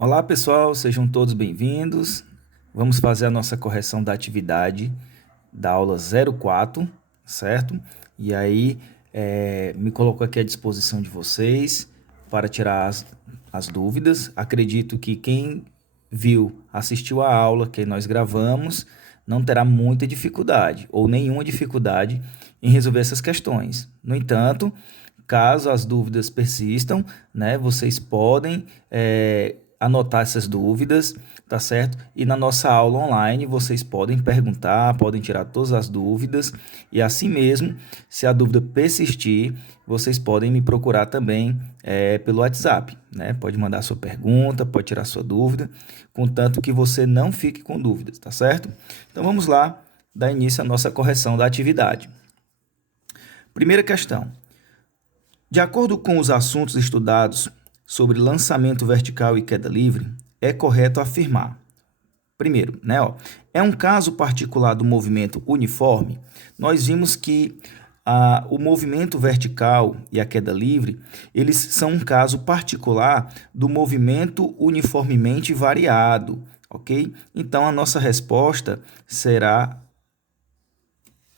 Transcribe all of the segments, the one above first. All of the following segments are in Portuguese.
Olá pessoal, sejam todos bem-vindos. Vamos fazer a nossa correção da atividade da aula 04, certo? E aí, me coloco aqui à disposição de vocês para tirar as dúvidas. Acredito que quem viu, assistiu a aula que nós gravamos, não terá muita dificuldade ou nenhuma dificuldade em resolver essas questões. No entanto, caso as dúvidas persistam, né, vocês podem anotar essas dúvidas, tá certo? E na nossa aula online vocês podem perguntar, podem tirar todas as dúvidas e assim mesmo, se a dúvida persistir, vocês podem me procurar também pelo WhatsApp, né? Pode mandar sua pergunta, pode tirar sua dúvida, contanto que você não fique com dúvidas, tá certo? Então vamos lá, dar início à nossa correção da atividade. Primeira questão. De acordo com os assuntos estudados sobre lançamento vertical e queda livre, é correto afirmar. Primeiro, né, é um caso particular do movimento uniforme. Nós vimos que o movimento vertical e a queda livre, eles são um caso particular do movimento uniformemente variado, ok? Então, a nossa resposta será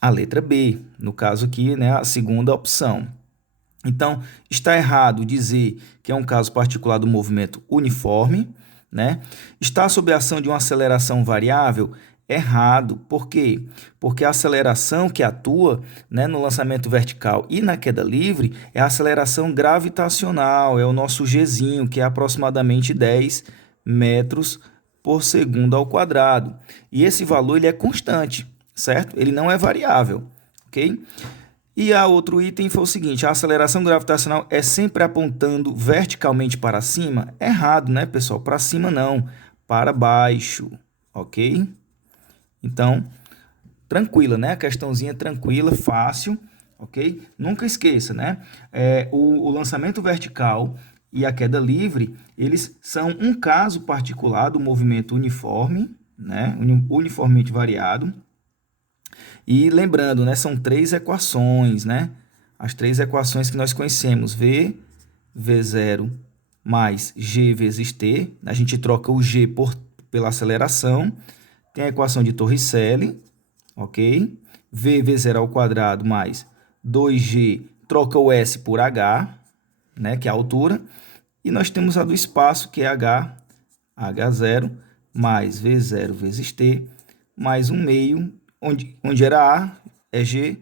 a letra B, no caso aqui, né, a segunda opção. Então, está errado dizer que é um caso particular do movimento uniforme, né? Está sob a ação de uma aceleração variável? Errado. Por quê? Porque a aceleração que atua, né, no lançamento vertical e na queda livre é a aceleração gravitacional, é o nosso Gzinho, que é aproximadamente 10 metros por segundo ao quadrado. E esse valor ele é constante, certo? Ele não é variável, ok? E a outro item foi o seguinte, a aceleração gravitacional é sempre apontando verticalmente para cima? Errado, né, pessoal? Para cima não, para baixo, ok? Então, tranquila, né? A questãozinha tranquila, fácil, ok? Nunca esqueça, né? O lançamento vertical e a queda livre, eles são um caso particular do movimento uniforme, né? Uniformemente variado. E lembrando, né, são três equações, né? As três equações que nós conhecemos, V0 mais G vezes T. A gente troca o G pela aceleração. Tem a equação de Torricelli, ok? V0 ao quadrado mais 2G, troca o S por H, né, que é a altura. E nós temos a do espaço, que é H0, mais V0 vezes T, mais 1 meio, onde era A, é G,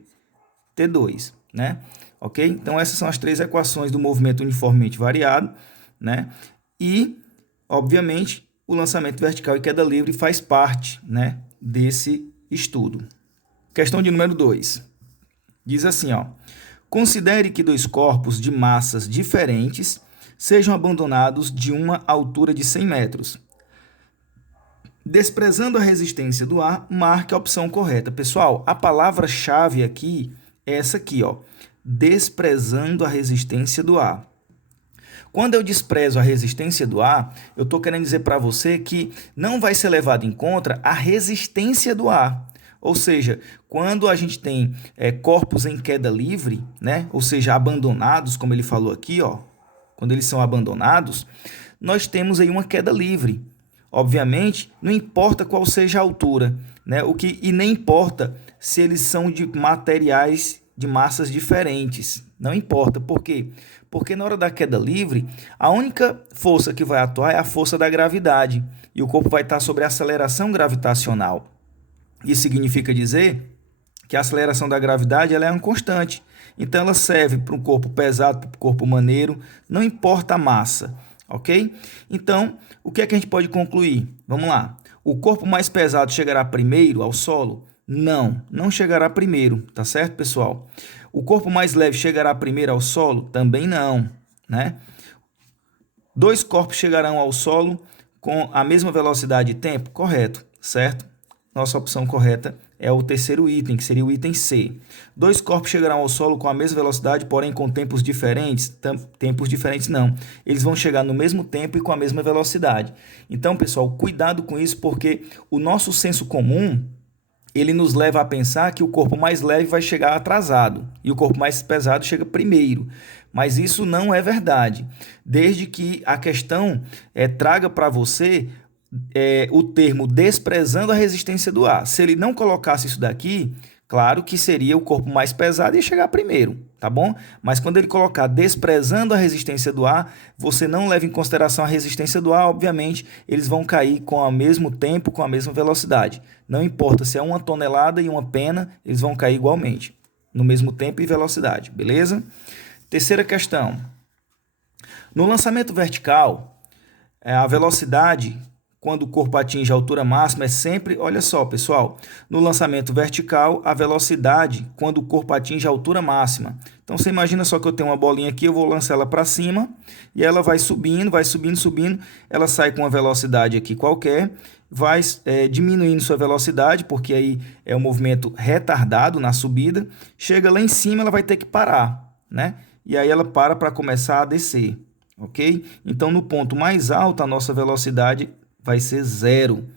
T2, né? Ok? Então, essas são as três equações do movimento uniformemente variado, né? E, obviamente, o lançamento vertical e queda livre faz parte, né, desse estudo. Questão de número 2. Diz assim, ó. Considere que dois corpos de massas diferentes sejam abandonados de uma altura de 100 metros. Desprezando a resistência do ar, marque a opção correta. Pessoal, a palavra-chave aqui é essa aqui, ó. Desprezando a resistência do ar. Quando eu desprezo a resistência do ar, eu estou querendo dizer para você que não vai ser levado em conta a resistência do ar. Ou seja, quando a gente tem corpos em queda livre, né? Ou seja, abandonados, como ele falou aqui, ó, quando eles são abandonados, nós temos aí uma queda livre. Obviamente, não importa qual seja a altura, né? E nem importa se eles são de materiais de massas diferentes. Não importa. Por quê? Porque na hora da queda livre, a única força que vai atuar é a força da gravidade. E o corpo vai estar sobre a aceleração gravitacional. Isso significa dizer que a aceleração da gravidade ela é uma constante. Então, ela serve para um corpo pesado, para um corpo maneiro, não importa a massa. Ok? Então, o que é que a gente pode concluir? Vamos lá. O corpo mais pesado chegará primeiro ao solo? Não, não chegará primeiro, tá certo, pessoal? O corpo mais leve chegará primeiro ao solo? Também não, né? Dois corpos chegarão ao solo com a mesma velocidade e tempo? Correto, certo? Nossa opção correta é o terceiro item, que seria o item C. Dois corpos chegarão ao solo com a mesma velocidade, porém com tempos diferentes? Tempos diferentes não. Eles vão chegar no mesmo tempo e com a mesma velocidade. Então, pessoal, cuidado com isso, porque o nosso senso comum, ele nos leva a pensar que o corpo mais leve vai chegar atrasado e o corpo mais pesado chega primeiro. Mas isso não é verdade. Desde que a questão traga para você o termo desprezando a resistência do ar. Se ele não colocasse isso daqui, claro que seria o corpo mais pesado e ia chegar primeiro, tá bom? Mas quando ele colocar desprezando a resistência do ar, você não leva em consideração a resistência do ar, obviamente, eles vão cair com o mesmo tempo, com a mesma velocidade. Não importa se é 1 tonelada e uma pena, eles vão cair igualmente, no mesmo tempo e velocidade, beleza? Terceira questão. No lançamento vertical, a velocidade quando o corpo atinge a altura máxima é sempre, olha só, pessoal, no lançamento vertical, a velocidade quando o corpo atinge a altura máxima. Então, você imagina só que eu tenho uma bolinha aqui, eu vou lançar ela para cima e ela vai subindo, subindo, ela sai com uma velocidade aqui qualquer, vai diminuindo sua velocidade, porque aí é um movimento retardado na subida, chega lá em cima, ela vai ter que parar, né? E aí ela para começar a descer, ok? Então, no ponto mais alto, a nossa velocidade vai ser zero,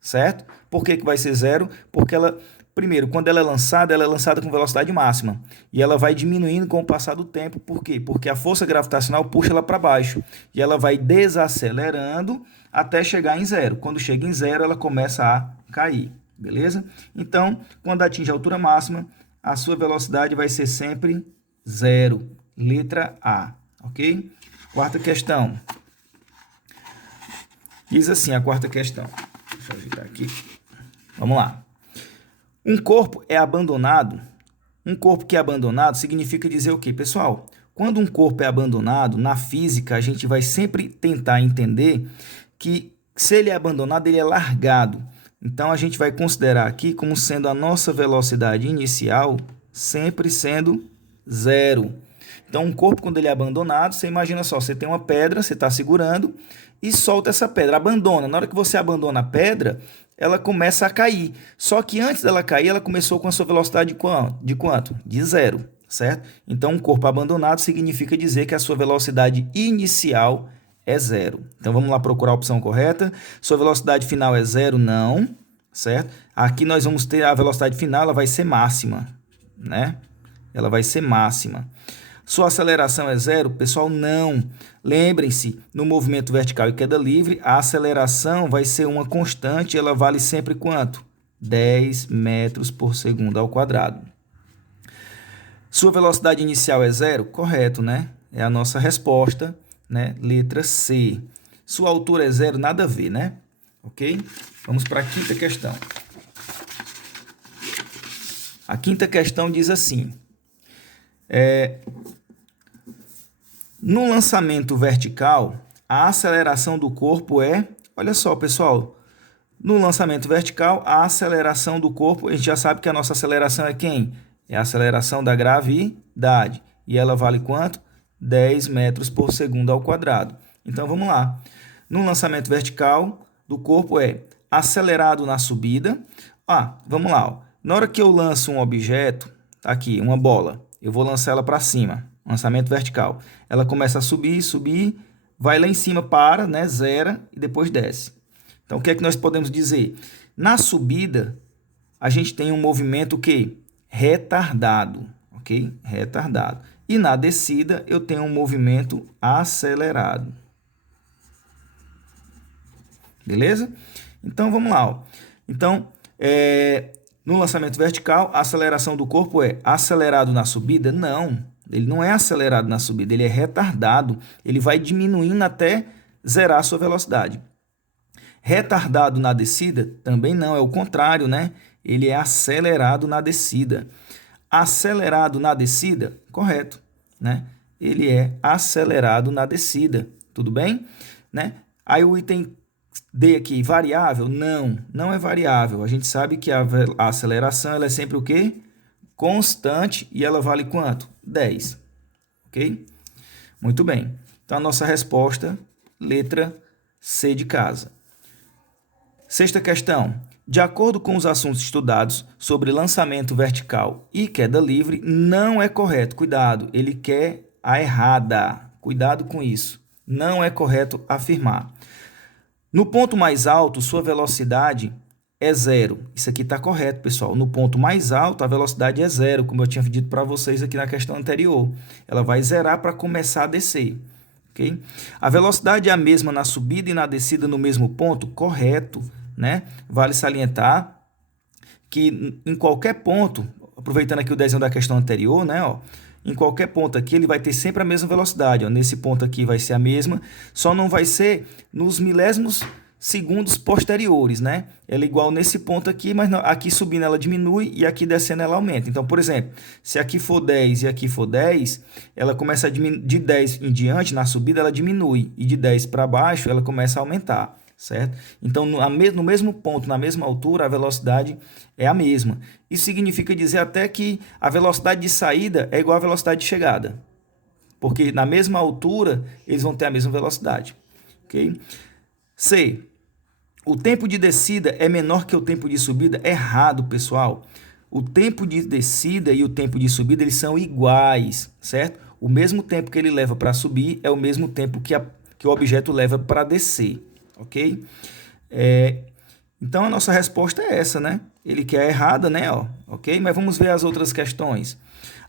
certo? Por que vai ser zero? Porque ela, primeiro, quando ela é lançada com velocidade máxima. E ela vai diminuindo com o passar do tempo. Por quê? Porque a força gravitacional puxa ela para baixo. E ela vai desacelerando até chegar em zero. Quando chega em zero, ela começa a cair, beleza? Então, quando atinge a altura máxima, a sua velocidade vai ser sempre zero. Letra A, ok? Quarta questão. Diz assim a quarta questão. Deixa eu ajeitar aqui. Vamos lá. Um corpo é abandonado. Um corpo que é abandonado significa dizer o quê, pessoal? Quando um corpo é abandonado, na física, a gente vai sempre tentar entender que se ele é abandonado, ele é largado. Então, a gente vai considerar aqui como sendo a nossa velocidade inicial sempre sendo zero. Então, um corpo, quando ele é abandonado, você imagina só, você tem uma pedra, você está segurando e solta essa pedra, abandona. Na hora que você abandona a pedra, ela começa a cair. Só que antes dela cair, ela começou com a sua velocidade de quanto? De zero, certo? Então, um corpo abandonado significa dizer que a sua velocidade inicial é zero. Então, vamos lá procurar a opção correta. Sua velocidade final é zero? Não, certo? Aqui nós vamos ter a velocidade final, ela vai ser máxima, né? Ela vai ser máxima. Sua aceleração é zero? Pessoal, não. Lembrem-se, no movimento vertical e queda livre, a aceleração vai ser uma constante, ela vale sempre quanto? 10 metros por segundo ao quadrado. Sua velocidade inicial é zero? Correto, né? É a nossa resposta, né? Letra C. Sua altura é zero? Nada a ver, né? Ok? Vamos para a quinta questão. A quinta questão diz assim... No lançamento vertical, a aceleração do corpo é... Olha só, pessoal. No lançamento vertical, a aceleração do corpo... A gente já sabe que a nossa aceleração é quem? É a aceleração da gravidade. E ela vale quanto? 10 metros por segundo ao quadrado. Então, vamos lá. No lançamento vertical do corpo é acelerado na subida. Vamos lá. Ó. Na hora que eu lanço um objeto, tá aqui, uma bola, eu vou lançar ela para cima. Lançamento vertical. Ela começa a subir, vai lá em cima, para, né, zera e depois desce. Então, o que é que nós podemos dizer? Na subida, a gente tem um movimento que retardado, ok? Retardado. E na descida, eu tenho um movimento acelerado. Beleza? Então, vamos lá. Ó. Então, no lançamento vertical, a aceleração do corpo é acelerado na subida? Não. Ele não é acelerado na subida, ele é retardado. Ele vai diminuindo até zerar a sua velocidade. Retardado na descida? Também não, é o contrário, né? Ele é acelerado na descida. Acelerado na descida? Correto, né? Ele é acelerado na descida, tudo bem? Né? Aí o item D aqui, variável? Não, não é variável. A gente sabe que a aceleração ela é sempre o quê? Constante e ela vale quanto? 10, ok? Muito bem. Então, a nossa resposta, letra C de casa. Sexta questão. De acordo com os assuntos estudados sobre lançamento vertical e queda livre, não é correto. Cuidado, ele quer a errada. Cuidado com isso. Não é correto afirmar. No ponto mais alto, sua velocidade é zero. Isso aqui está correto, pessoal. No ponto mais alto, a velocidade é zero, como eu tinha dito para vocês aqui na questão anterior. Ela vai zerar para começar a descer. Okay? A velocidade é a mesma na subida e na descida no mesmo ponto? Correto. Né? Vale salientar que em qualquer ponto, aproveitando aqui o desenho da questão anterior, né, ó, em qualquer ponto aqui ele vai ter sempre a mesma velocidade. Ó. Nesse ponto aqui vai ser a mesma, só não vai ser nos milésimos segundos posteriores, né? Ela é igual nesse ponto aqui, mas aqui subindo ela diminui e aqui descendo ela aumenta. Então, por exemplo, se aqui for 10 e aqui for 10, ela começa a diminuir, de 10 em diante, na subida ela diminui, e de 10 para baixo ela começa a aumentar, certo? Então, no mesmo ponto, na mesma altura, a velocidade é a mesma. Isso significa dizer até que a velocidade de saída é igual à velocidade de chegada, porque na mesma altura eles vão ter a mesma velocidade, ok? C. O tempo de descida é menor que o tempo de subida? Errado, pessoal. O tempo de descida e o tempo de subida eles são iguais, certo? O mesmo tempo que ele leva para subir é o mesmo tempo que o objeto leva para descer, ok? Então, a nossa resposta é essa, né? Ele quer a errada, né? Ó, ok? Mas vamos ver as outras questões.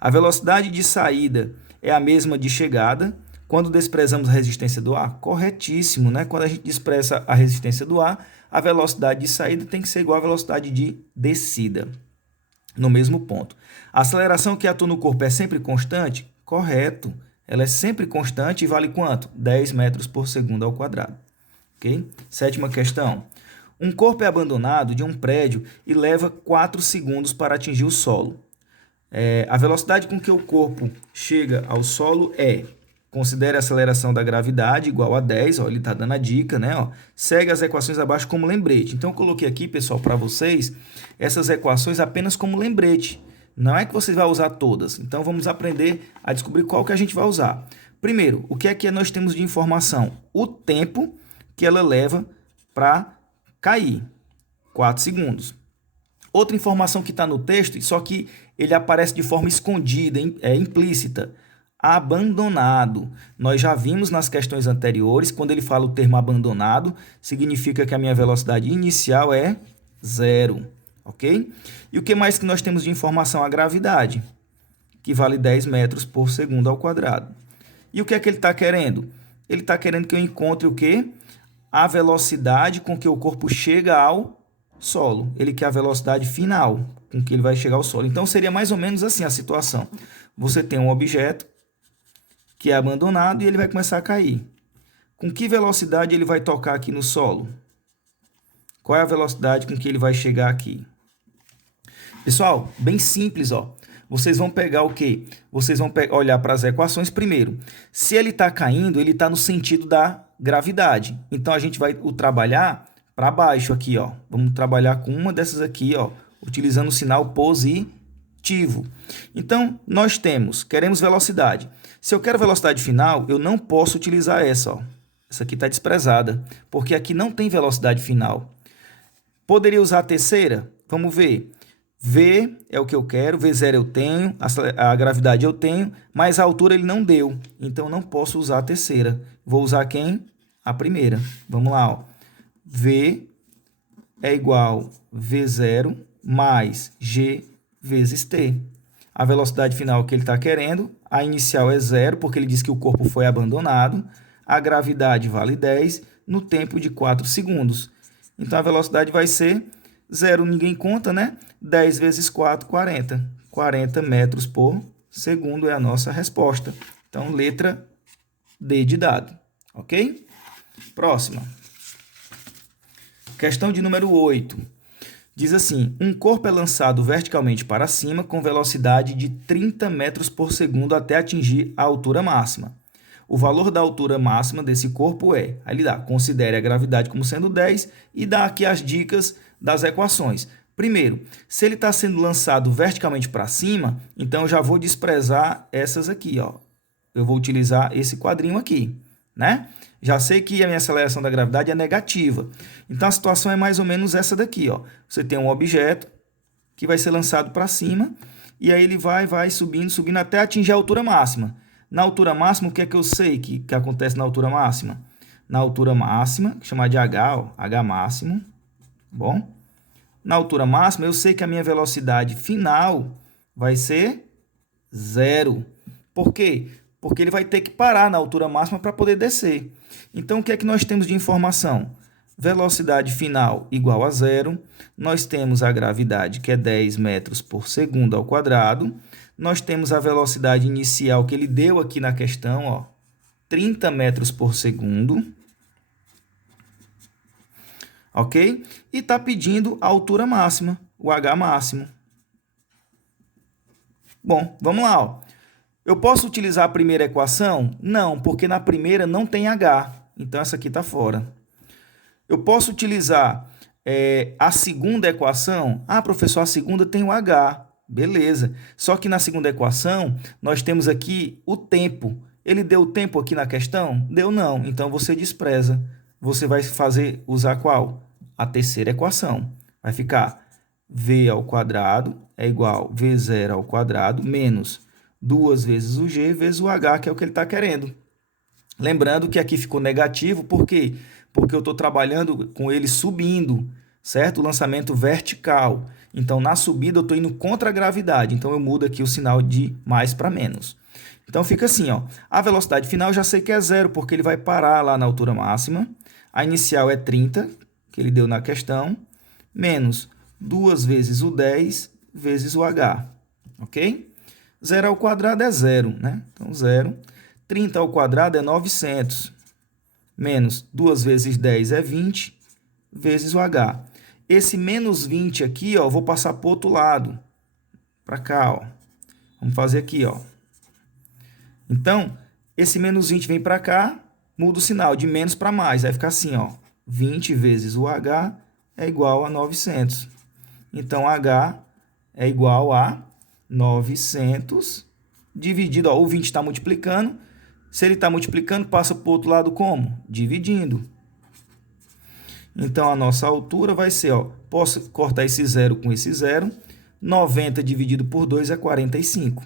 A velocidade de saída é a mesma de chegada. Quando desprezamos a resistência do ar? Corretíssimo, né? Quando a gente despreza a resistência do ar, a velocidade de saída tem que ser igual à velocidade de descida, no mesmo ponto. A aceleração que atua no corpo é sempre constante? Correto. Ela é sempre constante e vale quanto? 10 metros por segundo ao quadrado. Okay? Sétima questão. Um corpo é abandonado de um prédio e leva 4 segundos para atingir o solo. A velocidade com que o corpo chega ao solo é... Considere a aceleração da gravidade igual a 10, ó, ele está dando a dica, né? Ó, segue as equações abaixo como lembrete. Então, eu coloquei aqui, pessoal, para vocês, essas equações apenas como lembrete. Não é que você vai usar todas. Então, vamos aprender a descobrir qual que a gente vai usar. Primeiro, o que é que nós temos de informação? O tempo que ela leva para cair, 4 segundos. Outra informação que está no texto, só que ele aparece de forma escondida, implícita. Abandonado. Nós já vimos nas questões anteriores, quando ele fala o termo abandonado, significa que a minha velocidade inicial é zero, ok? E o que mais que nós temos de informação? A gravidade, que vale 10 metros por segundo ao quadrado. E o que é que ele está querendo? Ele está querendo que eu encontre o quê? A velocidade com que o corpo chega ao solo. Ele quer a velocidade final com que ele vai chegar ao solo. Então, seria mais ou menos assim a situação. Você tem um objeto que é abandonado e ele vai começar a cair. Com que velocidade ele vai tocar aqui no solo? Qual é a velocidade com que ele vai chegar aqui? Pessoal, bem simples, ó. Vocês vão pegar o quê? Vocês vão olhar para as equações primeiro. Se ele está caindo, ele está no sentido da gravidade. Então, a gente vai trabalhar para baixo aqui, ó. Vamos trabalhar com uma dessas aqui, ó, utilizando o sinal positivo. Então, nós queremos velocidade. Se eu quero velocidade final, eu não posso utilizar essa, ó. Essa aqui está desprezada, porque aqui não tem velocidade final. Poderia usar a terceira? Vamos ver. V é o que eu quero, V0 eu tenho, a gravidade eu tenho, mas a altura ele não deu. Então, eu não posso usar a terceira. Vou usar quem? A primeira. Vamos lá, ó. V é igual a V0 mais G vezes T. A velocidade final que ele está querendo, a inicial é zero, porque ele diz que o corpo foi abandonado. A gravidade vale 10 no tempo de 4 segundos. Então, a velocidade vai ser zero, ninguém conta, né? 10 vezes 4, 40. 40 metros por segundo é a nossa resposta. Então, letra D de dado. Ok? Próxima. Questão de número 8. Diz assim, um corpo é lançado verticalmente para cima com velocidade de 30 metros por segundo até atingir a altura máxima. O valor da altura máxima desse corpo é, aí ele dá, considere a gravidade como sendo 10 e dá aqui as dicas das equações. Primeiro, se ele está sendo lançado verticalmente para cima, então eu já vou desprezar essas aqui, ó. Eu vou utilizar esse quadrinho aqui, né? Já sei que a minha aceleração da gravidade é negativa. Então, a situação é mais ou menos essa daqui, ó. Você tem um objeto que vai ser lançado para cima e aí ele vai subindo, subindo até atingir a altura máxima. Na altura máxima, o que é que eu sei que acontece na altura máxima? Na altura máxima, chamar de H, ó, H máximo, bom? na altura máxima, eu sei que a minha velocidade final vai ser 0. Por quê? Porque ele vai ter que parar na altura máxima para poder descer. Então, o que é que nós temos de informação? Velocidade final igual a 0. Nós temos a gravidade, que é 10 metros por segundo ao quadrado. Nós temos a velocidade inicial que ele deu aqui na questão, ó, 30 metros por segundo. Ok? E está pedindo a altura máxima, o H máximo. Bom, vamos lá. Ó. Eu posso utilizar a primeira equação? Não, porque na primeira não tem H. Então, essa aqui está fora. Eu posso utilizar a segunda equação? Ah, professor, a segunda tem o H. Beleza. Só que na segunda equação, nós temos aqui o tempo. Ele deu o tempo aqui na questão? Deu não. Então, você despreza. Você vai usar qual? A terceira equação. Vai ficar v ao quadrado é igual a v0 ao quadrado menos 2 vezes o g vezes o h, que é o que ele está querendo. Lembrando que aqui ficou negativo, por quê? Porque eu estou trabalhando com ele subindo, certo? O lançamento vertical. Então, na subida, eu estou indo contra a gravidade. Então, eu mudo aqui o sinal de mais para menos. Então, fica assim, ó. A velocidade final eu já sei que é 0, porque ele vai parar lá na altura máxima. A inicial é 30, que ele deu na questão, menos 2 vezes o 10 vezes o h, ok? 0 ao quadrado é 0, né? Então, 0. 30 ao quadrado é 900, menos 2 vezes 10 é 20, vezes o h. Esse menos 20 aqui, ó, eu vou passar para o outro lado, para cá, ó. Vamos fazer aqui, ó. Então, esse menos 20 vem para cá, muda o sinal de menos para mais. Vai ficar assim, ó. 20 vezes o h é igual a 900. Então, h é igual a 900 dividido, ó, o 20 está multiplicando. Se ele está multiplicando, passa para o outro lado como? Dividindo. Então, a nossa altura vai ser, ó, posso cortar esse zero com esse zero. 90 dividido por 2 é 45.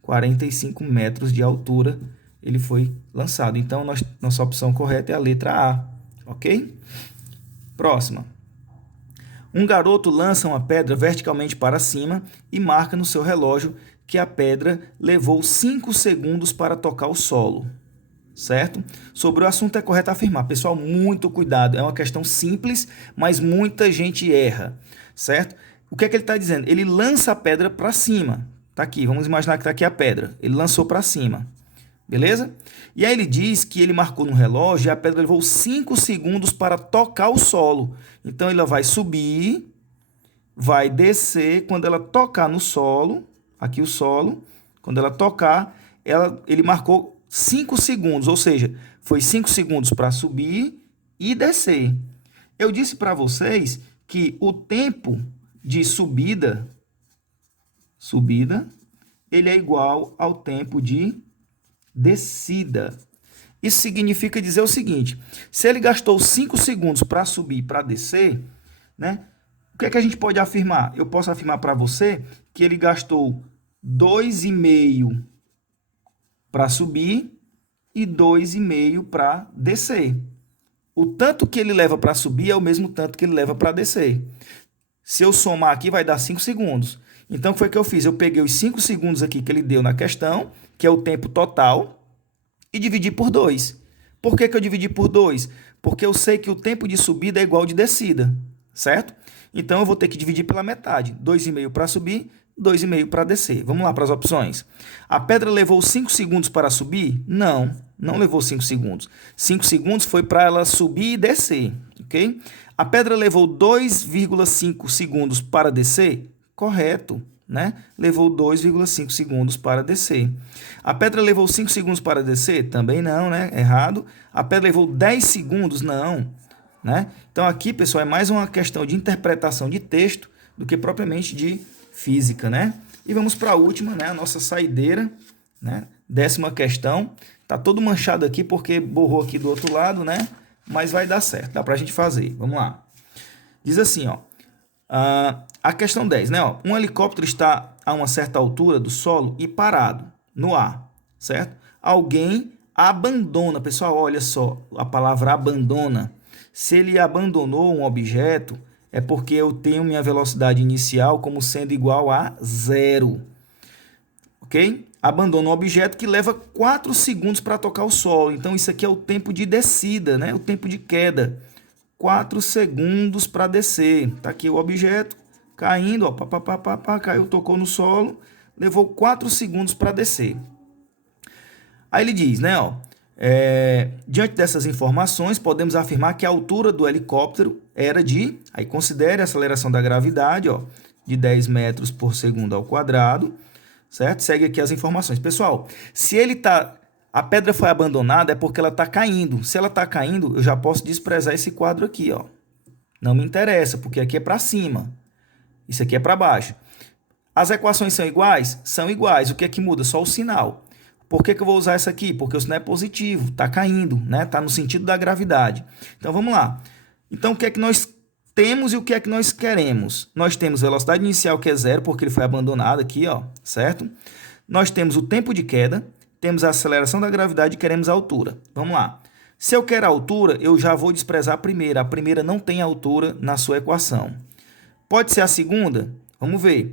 45 metros de altura ele foi lançado. Então, nossa opção correta é a letra A, ok? Próxima. Um garoto lança uma pedra verticalmente para cima e marca no seu relógio que a pedra levou 5 segundos para tocar o solo, certo? Sobre o assunto é correto afirmar. Pessoal, muito cuidado. É uma questão simples, mas muita gente erra, certo? O que é que ele está dizendo? Ele lança a pedra para cima. Está aqui, vamos imaginar que está aqui a pedra. Ele lançou para cima, beleza? E aí ele diz que ele marcou no relógio e a pedra levou 5 segundos para tocar o solo. Então, ela vai subir, vai descer. Quando ela tocar no solo, aqui o solo, quando ela tocar, ele marcou 5 segundos, ou seja, foi 5 segundos para subir e descer. Eu disse para vocês que o tempo de subida, ele é igual ao tempo de descida. Isso significa dizer o seguinte, se ele gastou 5 segundos para subir e para descer, né? O que é que a gente pode afirmar? Eu posso afirmar para você que ele gastou 2,5 para subir e 2,5 para descer. O tanto que ele leva para subir é o mesmo tanto que ele leva para descer. Se eu somar aqui, vai dar 5 segundos. Então, o que foi que eu fiz? Eu peguei os 5 segundos aqui que ele deu na questão, que é o tempo total, e dividi por 2. Por que eu dividi por 2? Porque eu sei que o tempo de subida é igual ao de descida, certo? Então, eu vou ter que dividir pela metade. 2,5 para subir, 2,5 para descer. Vamos lá para as opções. A pedra levou 5 segundos para subir? Não, não levou 5 segundos. 5 segundos foi para ela subir e descer, ok? A pedra levou 2,5 segundos para descer? Correto, né? Levou 2,5 segundos para descer. A pedra levou 5 segundos para descer? Também não, né? Errado. A pedra levou 10 segundos? Não, né? Então, aqui, pessoal, é mais uma questão de interpretação de texto do que propriamente de física, né? E vamos para a última, né? A nossa saideira, né? 10ª questão. Tá todo manchado aqui porque borrou aqui do outro lado, né? Mas vai dar certo, dá para a gente fazer. Vamos lá. Diz assim, ó. A questão 10, né? Ó, um helicóptero está a uma certa altura do solo e parado no ar, certo? Alguém abandona. Pessoal, olha só a palavra abandona. Se ele abandonou um objeto, é porque eu tenho minha velocidade inicial como sendo igual a 0. Ok? Abandono um objeto que leva 4 segundos para tocar o solo. Então, isso aqui é o tempo de descida, né? O tempo de queda. 4 segundos para descer. Está aqui o objeto caindo, ó, caiu, tocou no solo, levou 4 segundos para descer. Aí ele diz, né, ó, diante dessas informações, podemos afirmar que a altura do helicóptero era de, aí considere a aceleração da gravidade, ó, de 10 metros por segundo ao quadrado, certo? Segue aqui as informações. Pessoal, se a pedra foi abandonada é porque ela está caindo. Se ela está caindo, eu já posso desprezar esse quadro aqui, ó. Não me interessa, porque aqui é para cima. Isso aqui é para baixo. As equações são iguais? São iguais. O que é que muda? Só o sinal. Por que eu vou usar essa aqui? Porque o sinal é positivo, está caindo, né? Está no sentido da gravidade. Então, vamos lá. Então, o que é que nós temos e o que é que nós queremos? Nós temos velocidade inicial, que é 0, porque ele foi abandonado aqui, ó, certo? Nós temos o tempo de queda, temos a aceleração da gravidade e queremos a altura. Vamos lá. Se eu quero a altura, eu já vou desprezar a primeira. A primeira não tem altura na sua equação. Pode ser a segunda? Vamos ver.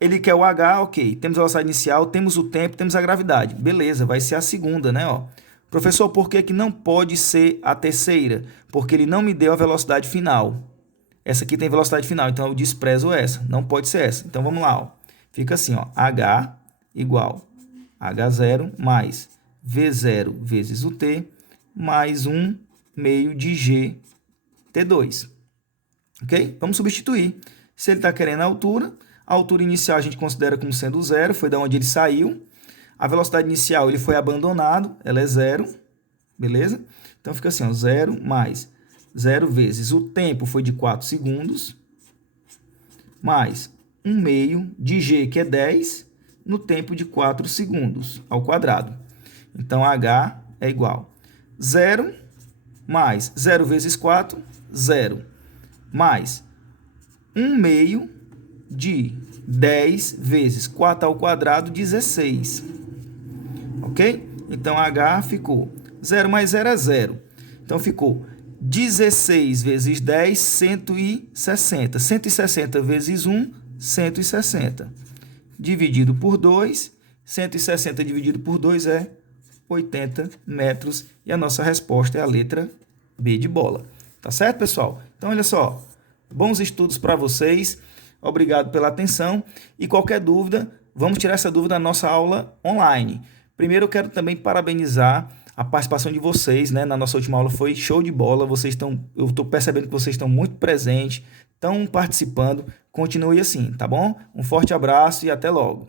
Ele quer o H, ok. Temos a velocidade inicial, temos o tempo, temos a gravidade. Beleza, vai ser a segunda, né? Ó. Professor, por que não pode ser a terceira? Porque ele não me deu a velocidade final. Essa aqui tem velocidade final, então eu desprezo essa. Não pode ser essa. Então vamos lá. Ó. Fica assim, ó. H igual H0 mais V0 vezes o T mais 1 meio de G T2. Ok? Vamos substituir. Se ele está querendo a altura inicial a gente considera como sendo 0, foi da onde ele saiu. A velocidade inicial ele foi abandonado, ela é 0, beleza? Então fica assim, ó, 0 mais 0 vezes o tempo foi de 4 segundos, mais 1 meio de G, que é 10, no tempo de 4 segundos, ao quadrado. Então, H é igual a 0 mais 0 vezes 4, 0, mais 1 meio de 10 vezes 4 ao quadrado, 16. Ok? Então, H ficou 0 mais 0 é 0. Então, ficou 16 vezes 10, 160. 160 vezes 1, 160. Dividido por 2, 160 dividido por 2 é 80 metros. E a nossa resposta é a letra B de bola. Tá certo, pessoal? Então, olha só. Bons estudos para vocês. Obrigado pela atenção. E qualquer dúvida, vamos tirar essa dúvida na nossa aula online. Primeiro, eu quero também parabenizar a participação de vocês, né? Na nossa última aula foi show de bola. Eu estou percebendo que vocês estão muito presentes, estão participando. Continue assim, tá bom? Um forte abraço e até logo.